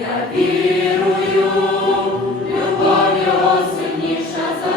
Я вірую, любов його сильніша за.